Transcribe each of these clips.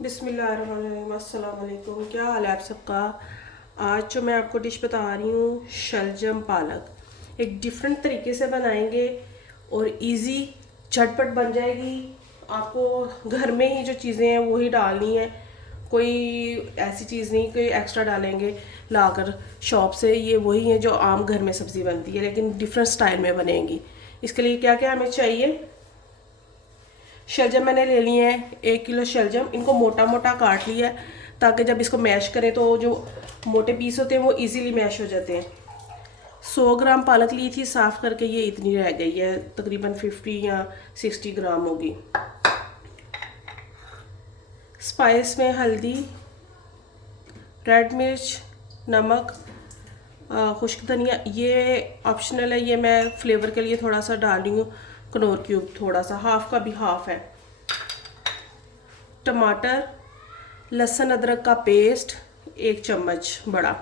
बिस्मिल्लाहिर्रहमानिर्रहीम। अस्सलाम वालेकुम। क्या हाल है आप सबका। आज जो मैं आपको डिश बता रही हूँ शलजम पालक, एक डिफरेंट तरीके से बनाएंगे और इजी झटपट बन जाएगी। आपको घर में ही जो चीज़ें हैं वही डालनी है, कोई ऐसी चीज़ नहीं कोई एक्स्ट्रा डालेंगे लाकर शॉप से। ये वही है जो आम घर में सब्ज़ी बनती है लेकिन डिफरेंट स्टाइल में बनेगी। इसके लिए क्या क्या हमें चाहिए। शलजम मैंने ले लिए हैं 1 किलो शलजम। इनको मोटा मोटा काट लिया है ताकि जब इसको मैश करें तो जो मोटे पीस होते हैं वो इजीली मैश हो जाते हैं। 100 ग्राम पालक ली थी साफ़ करके, ये इतनी रह गई है, तकरीबन 50 या 60 ग्राम होगी। स्पाइस में हल्दी, रेड मिर्च, नमक, खुश्क धनिया, ये ऑप्शनल है, ये मैं फ्लेवर के लिए थोड़ा सा डाल रही हूँ। कनौर क्यूब थोड़ा सा, हाफ का भी हाफ है। टमाटर, लहसुन अदरक का पेस्ट 1 चम्मच बड़ा,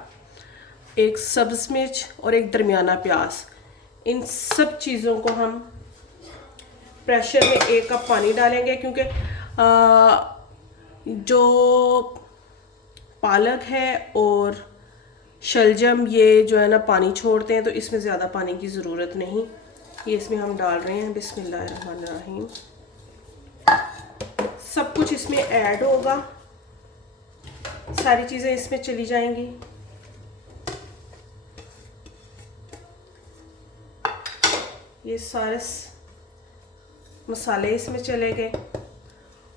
एक सब्ज़ मिर्च और एक दरमियाना प्याज। इन सब चीज़ों को हम प्रेशर में 1 कप पानी डालेंगे क्योंकि जो पालक है और शलजम ये जो है ना पानी छोड़ते हैं, तो इसमें ज़्यादा पानी की ज़रूरत नहीं। ये इसमें हम डाल रहे हैं। बिस्मिल्लाहिर्रहमानिर्रहीम। सब कुछ इसमें ऐड होगा, सारी चीज़ें इसमें चली जाएंगी। ये सारे मसाले इसमें चले गए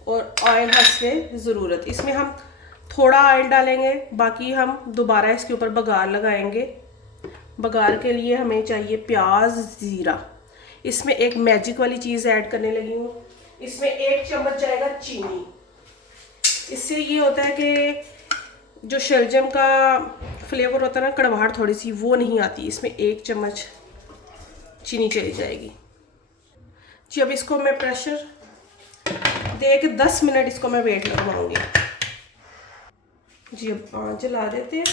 और ऑयल हंसने ज़रूरत, इसमें हम थोड़ा ऑयल डालेंगे, बाकी हम दोबारा इसके ऊपर बघार लगाएंगे। बघार के लिए हमें चाहिए प्याज, ज़ीरा। इसमें एक मैजिक वाली चीज़ ऐड करने लगी हूँ, इसमें 1 चम्मच जाएगा चीनी। इससे ये होता है कि जो शलजम का फ्लेवर होता है ना, कड़वाहट थोड़ी सी वो नहीं आती। इसमें 1 चम्मच चीनी चली जाएगी जी। अब इसको मैं प्रेशर दे के 10 मिनट इसको मैं वेट लगवाऊंगी जी। अब आँच जला देते हैं।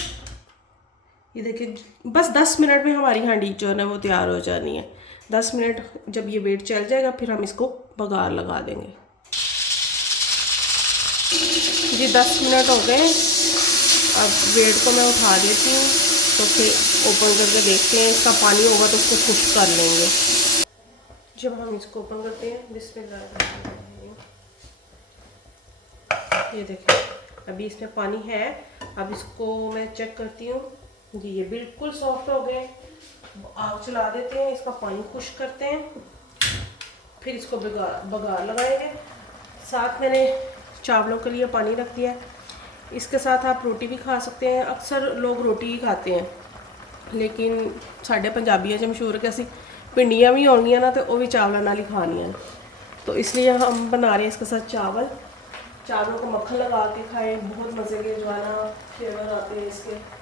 ये देखिए, बस 10 मिनट में हमारी हांडी जो है ना वो तैयार हो जानी है। 10 मिनट जब ये वेट चल जाएगा फिर हम इसको बघार लगा देंगे जी। 10 मिनट हो गए। अब वेट को मैं उठा देती हूँ, तो फिर ओपन करके देखते हैं। इसका पानी होगा तो उसको खुश्क कर लेंगे। जब हम इसको ओपन करते हैं, बिस्मिल्लाह, ये देखिए अभी इसमें पानी है। अब इसको मैं चेक करती हूँ जी, ये बिल्कुल सॉफ्ट हो गए। आग चला देते हैं, इसका पानी खुश्क करते हैं, फिर इसको बघार लगाएंगे। साथ मैंने चावलों के लिए पानी रख दिया है। इसके साथ आप रोटी भी खा सकते हैं। अक्सर लोग रोटी ही खाते हैं, लेकिन साढ़े पंजाबियों च मशहूर कि असी भिंडियाँ भी होंगियां ना तो वो भी चावलों नाल ही खानियां, तो इसलिए हम बना रहे हैं इसके साथ चावल। चावलों को मक्खन लगा के खाएं, बहुत मज़े के जो है ना फ्लेवर आते हैं इसके।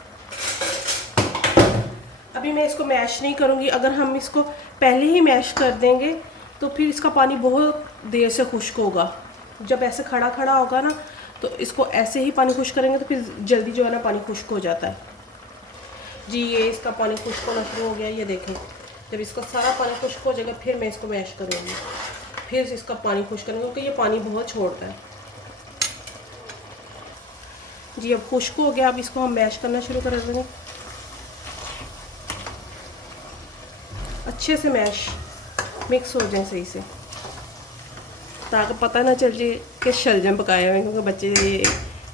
अभी मैं इसको मैश नहीं करूँगी। अगर हम इसको पहले ही मैश कर देंगे तो फिर इसका पानी बहुत देर से खुश्क होगा। जब ऐसे खड़ा खड़ा होगा ना तो इसको ऐसे ही पानी खुश्क करेंगे तो फिर जल्दी जो है ना पानी खुश्क हो जाता है जी। ये इसका पानी खुश्क होना शुरू हो गया, ये देखें। जब इसका सारा पानी खुश्क हो जाएगा फिर मैं इसको मैश करूँगी, फिर इसका पानी खुश्क करेंगे क्योंकि ये पानी बहुत छोड़ता है जी। अब खुश्क हो गया, अब इसको हम मैश करना शुरू कर देंगे। अच्छे से मैश मिक्स हो जाए सही से, ताकि पता ना चल जाए कि शलजम पकाए हुए हैं, क्योंकि बच्चे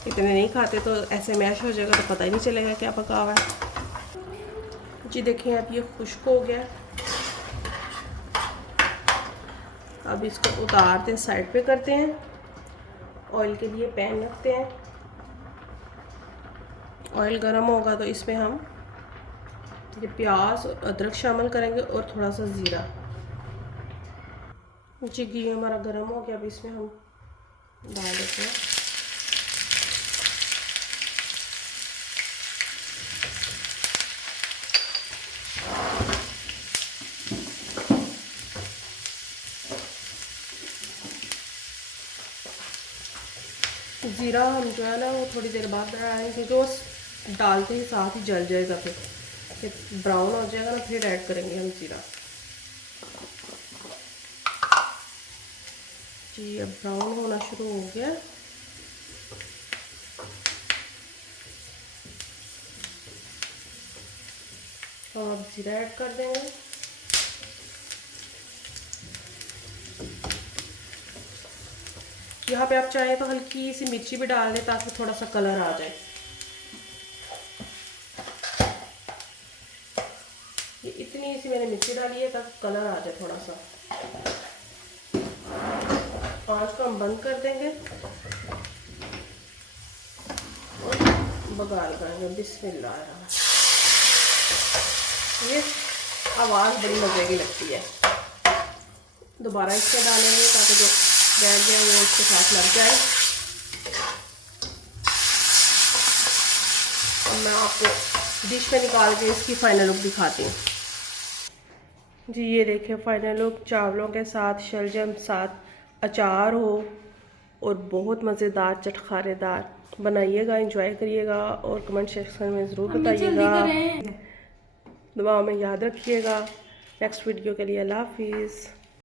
इतने नहीं खाते, तो ऐसे मैश हो जाएगा तो पता ही नहीं चलेगा क्या पका हुआ है जी। देखिए अब ये खुश्क हो गया। अब इसको उतारते हैं, साइड पे करते हैं। ऑयल के लिए पैन रखते हैं। ऑयल गर्म होगा तो इसमें हम ये प्याज और अदरक शामिल करेंगे और थोड़ा सा ज़ीरा जी। घी हमारा गर्म हो गया, अब इसमें हम डाल देते हैं। ज़ीरा हम जो है ना वो थोड़ी देर बाद डालेंगे क्योंकि वो डालते ही साथ ही जल जाएगा, फिर ब्राउन हो जाएगा ना फिर ऐड करेंगे हम ज़ीरा जी। अब ब्राउन होना शुरू हो गया। हम अब जीरा ऐड कर देंगे। यहाँ पे आप चाहें तो हल्की सी मिर्ची भी डाल दें ताकि थोड़ा सा कलर आ जाए। ये इतनी सी मैंने मिर्ची डाली है ताकि कलर आ जाए थोड़ा सा। आँच को हम बंद कर देंगे और बघार करेंगे। बिस्मिल्लाह। ये आवाज़ बड़ी मज़े की लगती है। दोबारा इसमें डालेंगे ताकि जो बैठ जाए वो इसके साथ लग जाए। अब मैं आपको डिश में निकाल के इसकी फाइनल लुक दिखाती हूँ। जी ये देखिए फाइनल लुक, चावलों के साथ शलजम, साथ अचार हो और बहुत मज़ेदार चटखारेदार। बनाइएगा, एंजॉय करिएगा और कमेंट सेक्शन में ज़रूर बताइएगा। दुआओं में याद रखिएगा। नेक्स्ट वीडियो के लिए अल्लाह हाफिज़।